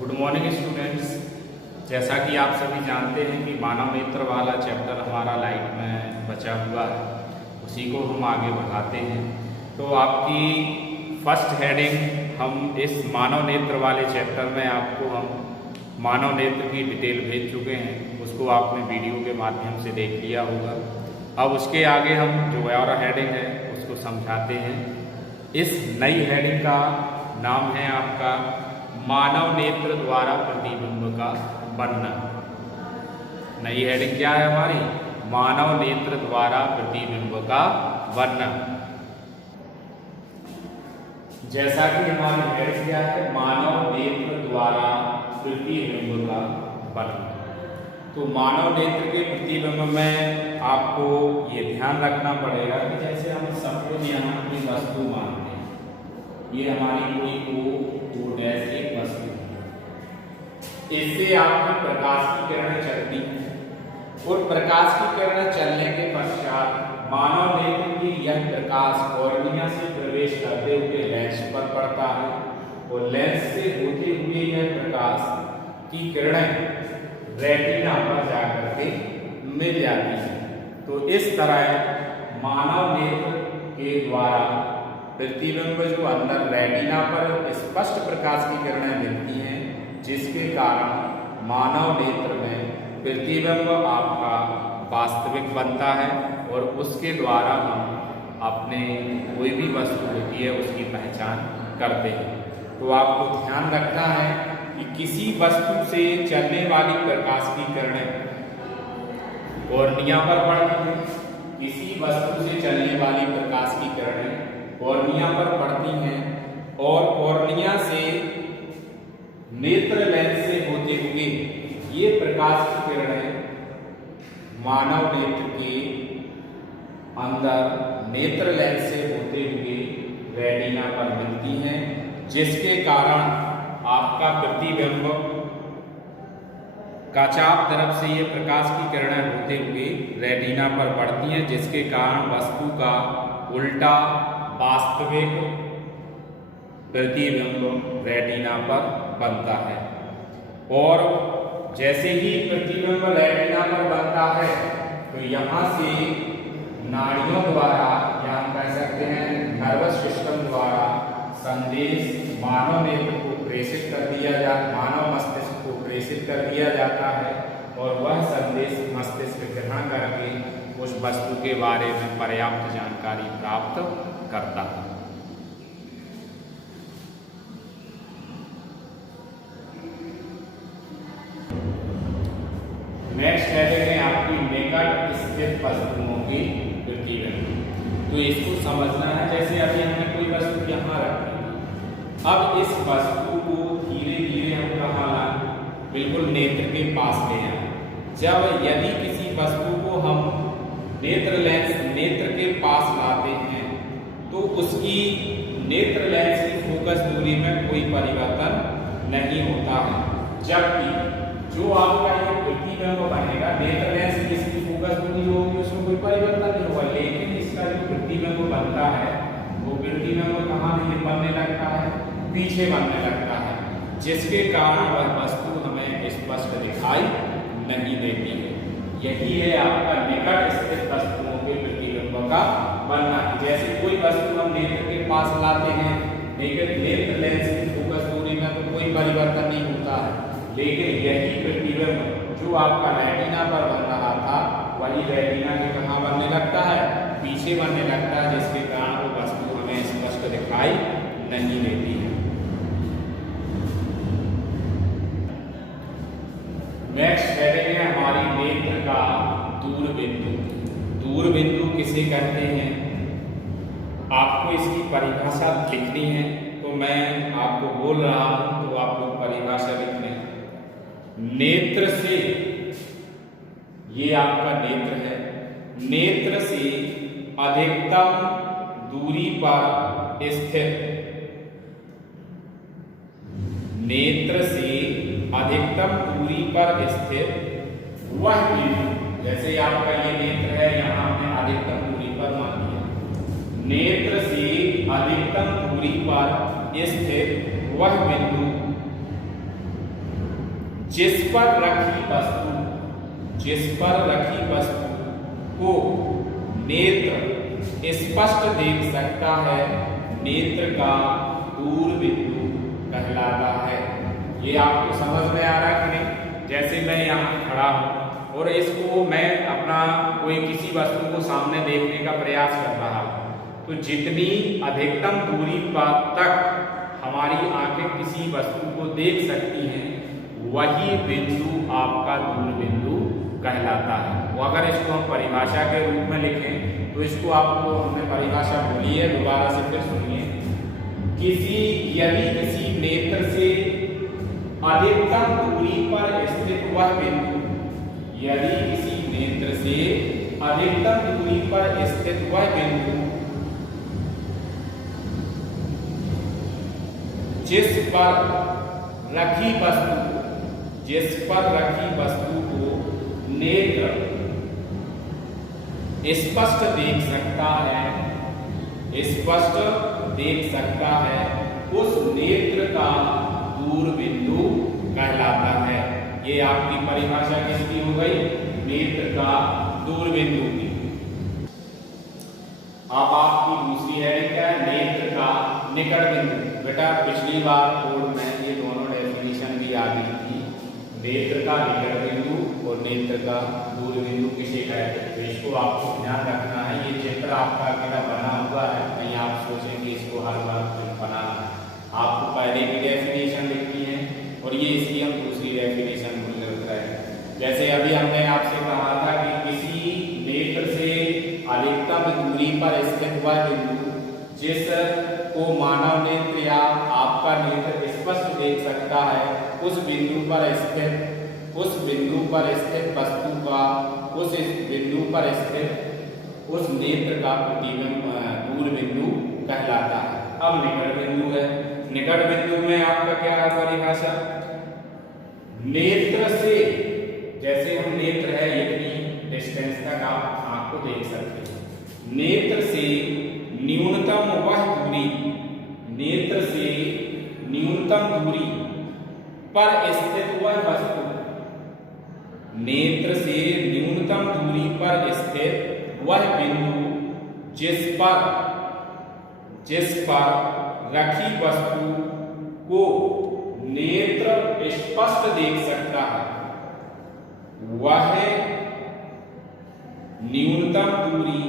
Good morning students. जैसा कि आप सभी जानते हैं कि मानव नेत्र वाला चैप्टर हमारा लाइट में बचा हुआ है, उसी को हम आगे बढ़ाते हैं। तो आपकी फर्स्ट हेडिंग हम इस मानव नेत्र वाले चैप्टर में आपको हम मानव नेत्र की डिटेल भेज चुके हैं, उसको आपने वीडियो के माध्यम से देख लिया होगा। अब उसके आगे हम जो और हेडिंग है उसको समझाते हैं। इस नई हेडिंग का नाम है आपका मानव नेत्र द्वारा प्रतिबिंब का वर्णन। नई हेडिंग क्या है हमारी? मानव नेत्र द्वारा प्रतिबिंब का वर्णन। जैसा कि हमारी हेडिंग क्या है, मानव नेत्र द्वारा प्रतिबिंब का वर्णन। तो मानव नेत्र के प्रतिबिंब में आपको ये ध्यान रखना पड़ेगा कि जैसे हम सब कुछ यहाँ की वस्तु मानते हैं, ये हमारी कोई O डैश एक वस्तु है। इससे आपकी प्रकाश की किरणें चलती हैं और प्रकाश की किरणें चलने के पश्चात मानव नेत्र की यह प्रकाश कॉर्निया से प्रवेश करते हुए लेंस पर पड़ता है और लेंस से होते हुए यह प्रकाश की किरणें रेटिना पर जाकर के मिल जाती हैं। तो इस तरह मानव नेत्र के द्वारा प्रतिबिंब जो अंदर रेटिना पर स्पष्ट प्रकाश की किरणें मिलती हैं, जिसके कारण मानव नेत्र में प्रतिबिंब आपका वास्तविक बनता है और उसके द्वारा हम अपने कोई भी वस्तु होती है उसकी पहचान करते हैं। तो आपको ध्यान रखना है कि किसी वस्तु से चलने वाली प्रकाश की किरणें कॉर्निया पर पड़ती हैं, किसी वस्तु से चलने वाली प्रकाश की किरणें कॉर्निया पर पड़ती हैं और कॉर्निया से नेत्र लेंस से होते हुए ये प्रकाश की किरणें मानव नेत्र के अंदर नेत्र लेंस से होते हुए रेटिना पर मिलती हैं, जिसके कारण आपका प्रतिबिंब का चाप तरफ से ये प्रकाश की किरणें होते हुए रेटिना पर पड़ती हैं, जिसके कारण वस्तु का उल्टा वास्तविक प्रतिबिंब रेटिना पर बनता है। और जैसे ही प्रतिबिंब रेटिना पर बनता है तो यहाँ से नाड़ियों द्वारा या हम कह सकते हैं नर्वस सिस्टम द्वारा संदेश मानव नेत्र को प्रेषित कर दिया मानव मस्तिष्क को प्रेषित कर दिया जाता है और वह संदेश मस्तिष्क ग्रहण करके उस वस्तु के बारे में पर्याप्त जानकारी प्राप्त करता है। नेक्स्ट हेडिंग है आपकी निकट स्थित वस्तुओं की प्रतिबिंब। तो इसको समझना है, जैसे अभी हमने कोई वस्तु यहाँ रखी, अब इस वस्तु को धीरे धीरे हम कहाँ लाएं? बिल्कुल नेत्र के पास ले आए। जब यदि किसी वस्तु को हम नेत्र के पास लाते हैं तो उसकी नेत्र लेंस की फोकस दूरी में कोई परिवर्तन नहीं होता है, जबकि जो आपका ये प्रतिबिंब बनेगा नेत्र लेंस की इसकी फोकस दूरी होगी, उसमें कोई परिवर्तन नहीं होगा, लेकिन इसका जो प्रतिबिंब बनता है वो प्रतिबिंब कहाँ नहीं बनने लगता है? पीछे बनने लगता है, जिसके कारण वह वस्तु हमें स्पष्ट दिखाई नहीं देती है। यही है आपका निकट स्थित वस्तुओं के प्रतिबिंब का बनना। जैसे कोई वस्तु हम नेत्र के पास लाते हैं, लेकिन नेत्र लेंस की फोकस दूरी में तो कोई परिवर्तन नहीं होता है, लेकिन यही प्रतिबिंब जो आपका रेटिना पर बन रहा था वही रेटिना के कहाँ बनने लगता है? पीछे बनने लगता है, जिसके कारण वो वस्तु हमें स्पष्ट दिखाई नहीं देती है। नेक्स्ट हेडिंग है हमारी नेत्र का दूर बिंदु। दूर बिंदु किसे कहते हैं? आपको इसकी परिभाषा लिखनी है, तो मैं आपको बोल रहा हूं तो आप लोग परिभाषा लिख लें। नेत्र से, ये आपका नेत्र है, नेत्र से अधिकतम दूरी पर स्थित, नेत्र से अधिकतम दूरी पर स्थित वह बिंदु, जैसे आपका ये नेत्र है, यहाँ हमने अधिकतम दूरी पर मान लिया, नेत्र से अधिकतम दूरी पर स्थित वह बिंदु जिस पर रखी वस्तु को नेत्र स्पष्ट देख सकता है, नेत्र का दूर बिंदु कहलाता है। ये आपको समझ में आ रहा कि नहीं? जैसे मैं यहाँ खड़ा हूँ और इसको मैं अपना कोई किसी वस्तु को सामने देखने का प्रयास कर रहा हूँ, तो जितनी अधिकतम दूरी पर तक हमारी आंखें किसी वस्तु को देख सकती हैं, वही बिंदु आपका दूर बिंदु कहलाता है। वो अगर इसको हम परिभाषा के रूप में लिखें तो इसको आपको हमने परिभाषा बोली है, दोबारा से फिर सुनिए। यदि किसी नेत्र से अधिकतम दूरी पर स्थित वह बिंदु, यदि किसी नेत्र से अधिकतम दूरी पर स्थित वह बिंदु जिस पर रखी वस्तु को नेत्र स्पष्ट देख सकता है, उस नेत्र का दूर बिंदु कहलाता है। ये आपकी परिभाषा किसकी हो गई? नेत्र का दूर बिंदु की। अब आपकी दूसरी हेडिंग क्या है? नेत्र का निकट बिंदु। बेटा पिछली बार बोर्ड में ये दोनों डेफिनेशन भी आ गई थी, नेत्र का निकट बिंदु और नेत्र का दूर बिंदु किसे कहते हैं। तो इसको आपको ध्यान रखना है। ये चित्र आपका अकेला बना हुआ है, कहीं आप सोचेंगे इसको हर बार बनाना है। आपको पहले की डेफिनेशन लिखनी है और ये इसकी हम दूसरी डेफिनेशन बोल रहे हैं। जैसे अभी हमने आपसे कहा था कि किसी नेत्र से अधिकतम दूरी पर स्थित वह बिंदु जिस को मानव नेत्र या आपका नेत्र स्पष्ट देख सकता है, उस बिंदु पर स्थित वस्तु का उस नेत्र का प्रतिबिंब दूर बिंदु कहलाता है। अब निकट बिंदु है। निकट बिंदु में आपका क्या है परिभाषा? नेत्र से, जैसे हम नेत्र है इतनी डिस्टेंस तक आप आंख को देख सकते हैं। नेत्र से न्यूनतम दूरी पर स्थित वह वस्तु, नेत्र से न्यूनतम दूरी पर स्थित वह बिंदु जिस पर रखी वस्तु को नेत्र स्पष्ट देख सकता है, वह न्यूनतम दूरी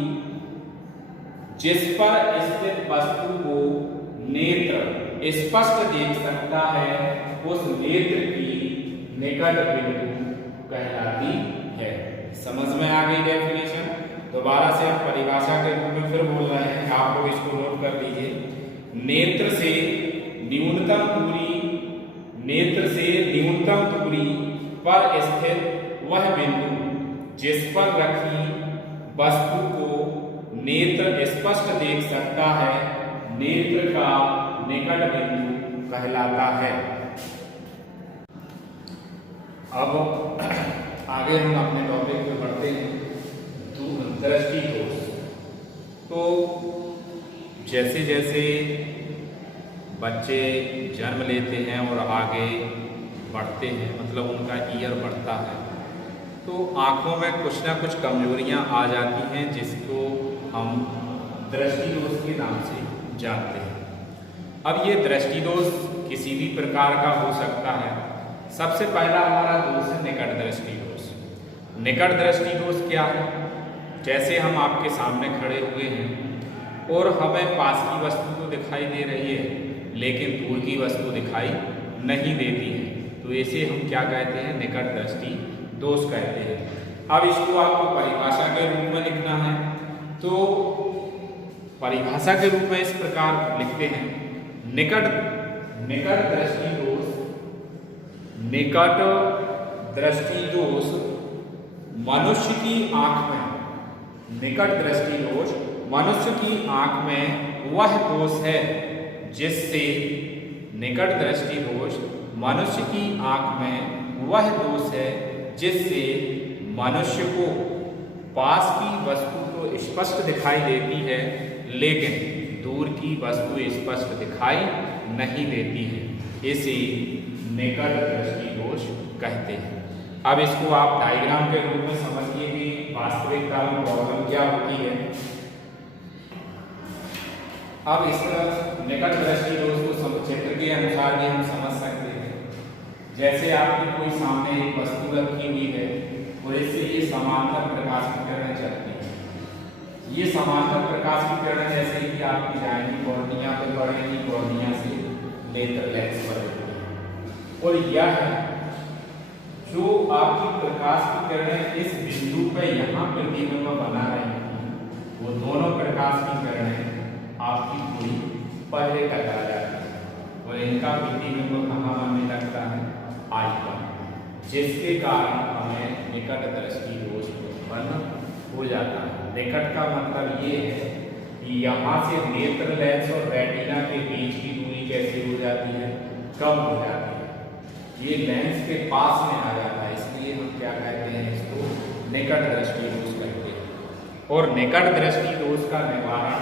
जिस पर स्थित वस्तु को नेत्र स्पष्ट देख सकता है, उस नेत्र की निकट बिंदु कहलाती है। समझ में आ गई डेफिनेशन? दोबारा से हम परिभाषा के रूप में फिर बोल रहे हैं, आप लोग इसको नोट कर लीजिए। नेत्र से न्यूनतम दूरी पर स्थित वह बिंदु जिस पर रखी वस्तु को नेत्र स्पष्ट देख सकता है, नेत्र का निकट बिंदु कहलाता है। अब आगे हम अपने टॉपिक पे बढ़ते हैं, दृष्टि दोष। तो जैसे जैसे बच्चे जन्म लेते हैं और आगे बढ़ते हैं, मतलब उनका ईयर बढ़ता है, तो आँखों में कुछ ना कुछ कमजोरियाँ आ जाती हैं, जिसको हम दृष्टि दोष के नाम से जानते हैं। अब ये दृष्टि दोष किसी भी प्रकार का हो सकता है। सबसे पहला हमारा दोष है निकट दृष्टि दोष। निकट दृष्टि दोष क्या है? जैसे हम आपके सामने खड़े हुए हैं और हमें पास की वस्तु तो दिखाई दे रही है, लेकिन दूर की वस्तु दिखाई नहीं देती है, तो इसे हम क्या कहते हैं? निकट दृष्टि दोष कहते हैं। अब इसको आपको परिभाषा के रूप में लिखना है, तो परिभाषा के रूप में इस प्रकार लिखते हैं, निकट दृष्टि दोष मनुष्य की आंख में, निकट दृष्टि दोष मनुष्य की आंख में वह दोष है जिससे, निकट दृष्टि दोष मनुष्य की आंख में वह दोष है जिससे मनुष्य को पास की वस्तु तो स्पष्ट दिखाई देती है, लेकिन दूर की वस्तु स्पष्ट दिखाई नहीं देती है। इसे निकट दृष्टि दोष कहते हैं। अब इसको आप डायग्राम के रूप में समझिए कि वास्तविकता में प्रॉब्लम क्या होती है। अब इस निकट दृष्टि दोष को चित्र के अनुसार भी हम समझ सकते हैं। जैसे आपकी कोई सामने एक वस्तु रखी हुई है और इससे ये समांतर प्रकाश की किरणें चलती हैं। ये समांतर प्रकाश की किरणें जैसे कि आपकी जाएंगी कॉर्निया पे पड़ेगी, कॉर्निया से नेत्र लेंस पर पड़ेगी, और यह जो आपकी प्रकाश की किरणें इस बिंदु पे यहाँ प्रतिबिंब बना रही हैं, वो दोनों प्रकाश की किरणें आपकी पूरी पहले टकरा जाती है और इनका प्रतिबिंब कहाँ बनने लगता है, आई पर, जिसके कारण हमें निकट दृष्टि दोष उत्पन्न हो जाता है। निकट का मतलब ये है कि यहाँ से नेत्र लेंस और रेटिना के बीच की दूरी कैसी हो जाती है, कम हो जाती है। ये लेंस के पास में आ जाता है, इसलिए हम क्या कहते हैं, इसको निकट दृष्टि दोष कहते हैं। और निकट दृष्टि दोष का निवारण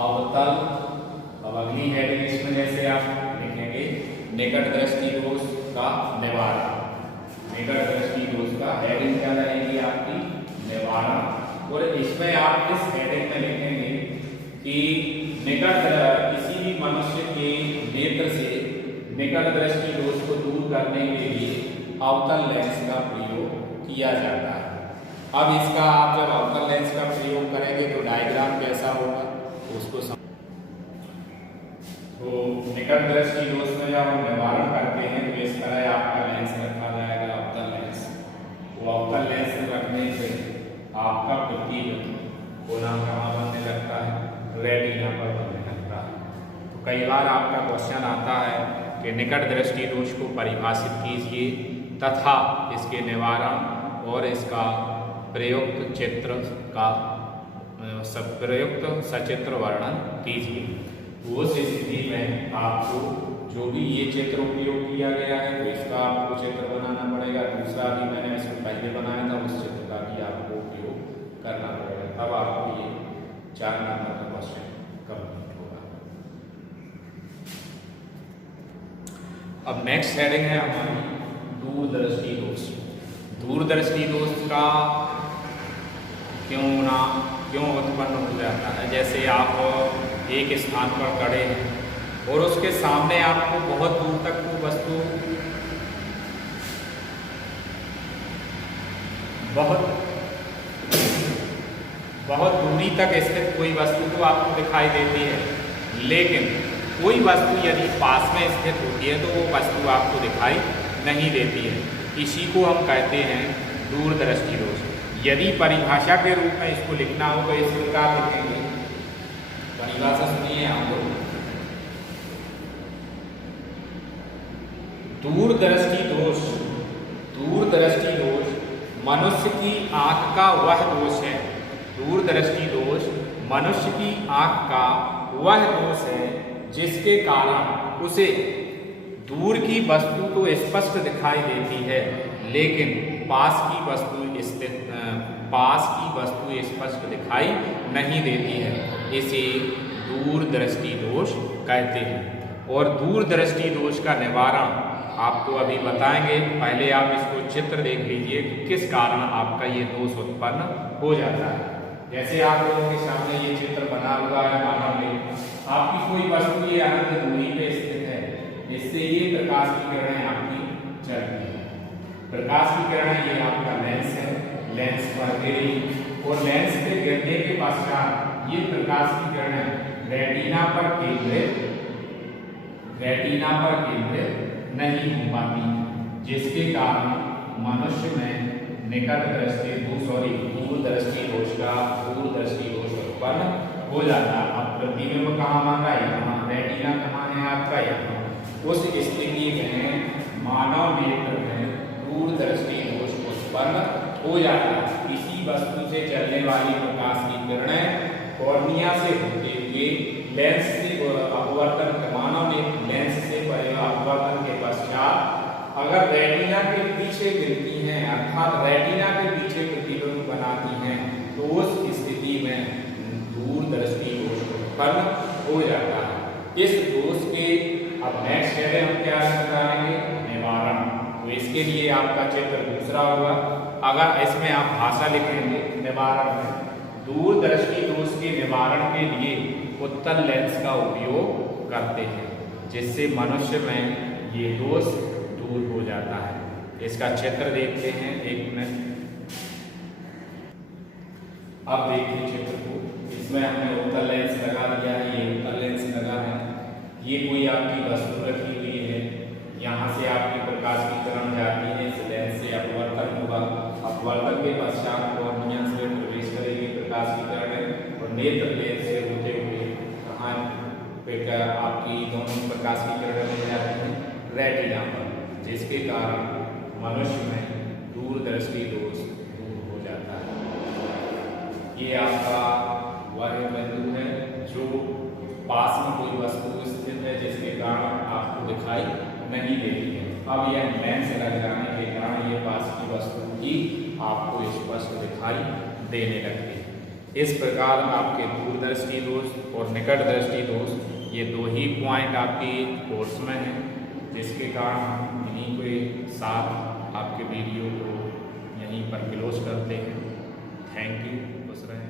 अवतल, अब अगली हेडिंग इसमें जैसे आप लिखेंगे निकट दृष्टि दोष का निवारण, निकट दृष्टि दोष का हेडिंग क्या रहेगी आपकी, निवारण। और इसमें आप इस हेडिंग में लिखेंगे कि निकट किसी भी मनुष्य के नेत्र से निकट दृष्टि दोष को दूर करने के लिए अवतल लेंस का प्रयोग किया जाता है। अब इसका आप जब अवतल लेंस का प्रयोग करेंगे तो डायग्राम कैसा होगा उसको तो निकट दृष्टि दोष में जब हम निवारण करते हैं तो इस तरह आपका लेंस रखा जाएगा, अवतल लेंस। वो अवतल लेंस रखने से आपका प्रतिबिंब कोना कहाँ बनने लगता है, रेटिना पर बनने लगता है। तो कई बार आपका क्वेश्चन आता है कि निकट दृष्टि दोष को परिभाषित कीजिए तथा इसके निवारण और इसका प्रयुक्त चित्र का प्रयुक्त सचित्र वर्णन कीजिए। उस स्थिति में आपको जो भी ये चित्र उपयोग किया गया है तो इसका आपको चित्र बनाना पड़ेगा। दूसरा भी मैंने इसको पहले बनाया था, उस चित्र का भी आपको उपयोग करना पड़ेगा, तब आपको ये 4 नंबर का क्वेश्चन कंप्लीट होगा। अब नेक्स्ट हेडिंग है हमारी दूरदृष्टि दोष। दूरदृष्टि दोष का क्यों उत्पन्न हो जाता है। जैसे आप एक स्थान पर खड़े हैं और उसके सामने आपको बहुत दूर तक कोई वस्तु बहुत दूरी तक स्थित कोई वस्तु तो आपको दिखाई देती है, लेकिन कोई वस्तु यदि पास में स्थित होती है तो वो वस्तु आपको दिखाई नहीं देती है। इसी को हम कहते हैं दूरदृष्टि दोष। यदि परिभाषा के रूप में इसको लिखना हो तो इस प्रकार लिखेंगे, परिभाषा सुनिए आप लोग। दूरदृष्टि दोष, दूरदृष्टि दोष मनुष्य की आंख का वह दोष है। दूरदृष्टि दोष मनुष्य की आंख का वह दोष है जिसके कारण उसे दूर की वस्तु तो स्पष्ट दिखाई देती है, लेकिन पास की वस्तु स्पष्ट दिखाई नहीं देती है। इसे दूरदृष्टि दोष कहते हैं। और दूरदृष्टि दोष का निवारण आपको अभी बताएंगे। पहले आप इसको चित्र देख लीजिए कि किस कारण आपका ये दोष उत्पन्न हो जाता है। जैसे आप लोगों के सामने ये चित्र बना हुआ है, मानव में आपकी कोई वस्तु ये अनंत दूरी पे स्थित है, इससे ये प्रकाश की किरणें आपकी चलती है। प्रकाश की किरणें ये आपका लेंस है, लेंस पर गिरी और लेंस पे गिरने के पश्चात ये प्रकाश की किरणें रेटिना पर केंद्रित नहीं हो पाती, जिसके कारण मनुष्य में निकट दृष्टि दूरदृष्टि दोष उत्पन्न हो जाता है। अब प्रतिबिंब कहाँ बन रहा है, यहाँ रेटिना कहाँ है आपका, यहाँ। उस स्थिति में मानव नेत्र में दूरदृष्टि दोष उत्पन्न हो जाता है। किसी वस्तु से चलने वाली प्रकाश की किरणें कॉर्निया से होते हुए लेंस से अपवर्तन, मानव नेत्र लेंस से अपवर्तन के पश्चात अगर रेटिना के पीछे गिरती हैं, अर्थात रेटिना के पीछे प्रतिबिंब बनाती हैं, तो उस स्थिति में दूरदृष्टि दोष उत्पन्न हो जाता है। इस दोष के अब नेक्स्ट चेहरे हम क्या कराएंगे, निवारण। तो इसके लिए आपका चित्र दूसरा होगा। अगर इसमें आप भाषा लिखेंगे निवारण में, दूरदृष्टि दोष के निवारण के लिए उत्तल लेंस का उपयोग करते हैं, जिससे मनुष्य में ये दोष दूर हो जाता है। इसका चित्र देखते हैं 1 मिनट। अब देखिए चित्र को, इसमें हमने उत्तल लेंस लगा दिया है, ये उत्तल लेंस लगा है। ये कोई आपकी वस्तु रखी हुई है, यहाँ से आपकी प्रकाश की किरण जाती है, इस लेंस से अपवर्तन होगा। अपवर्तन के पश्चात कॉर्निया से प्रवेश करेगी प्रकाश की किरणें और नेत्र लेंस से होते हुए कहाँ पे आपकी दोनों प्रकाश की किरणें मिल जाती हैं, रेटिना पर, जिसके कारण मनुष्य में दूरदृष्टि दोष दूर हो जाता है। ये आपका वह बिंदु है जो पास में कोई वस्तु स्थित है, जिसके कारण आपको दिखाई नहीं देती है। अब यह लेंस लग जाने के कारण ये पास की वस्तु ही आपको स्पष्ट दिखाई देने लगती है। इस प्रकार आपके दूरदृष्टि दोष और निकट दृष्टि दोष, ये 2 ही पॉइंट आपकी कोर्स में हैं, जिसके कारण इन्हीं के साथ आपके वीडियो को यहीं पर क्लोज करते हैं। थैंक यू, खुश रहें।